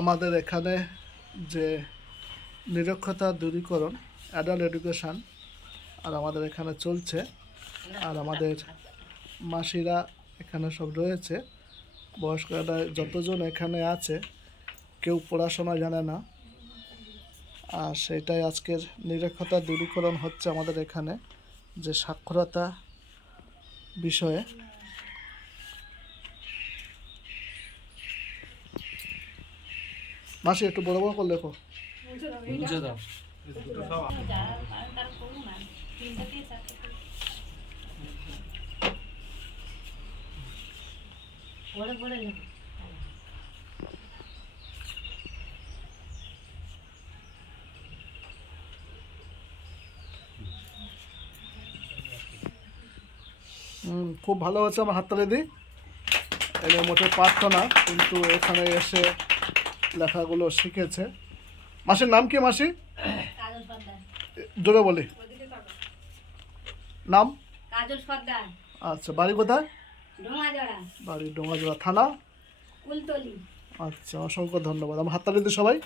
আমাদের এখানে যে নিরক্ষতা দূরীকরণ অ্যাডাল্ট এডুকেশান আর আমাদের এখানে চলছে, আর আমাদের মাসিরা এখানে সব রয়েছে। বয়স্করা যতজন এখানে আছে, কেউ পড়াশোনা জানে না। আর সেটাই আজকের নিরক্ষতা দূরীকরণ হচ্ছে আমাদের এখানে যে সাক্ষরতা বিষয়ে। মাসি একটু বড় বড় করে লেখো মুছে দাও। লেখো খুব ভালো হয়েছে আমার হাততালি দিই এর মোটে পারতো না কিন্তু এখানে এসে লেখাগুলো শিখেছে। মাসির নাম কি মাসি? জোরে বলি। নাম? আচ্ছা বাড়ি কোথায়? বাড়ি ডোঙাজোড়া থানা? আচ্ছা অসংখ্য ধন্যবাদ। আমার হাততালি দিই সবাই।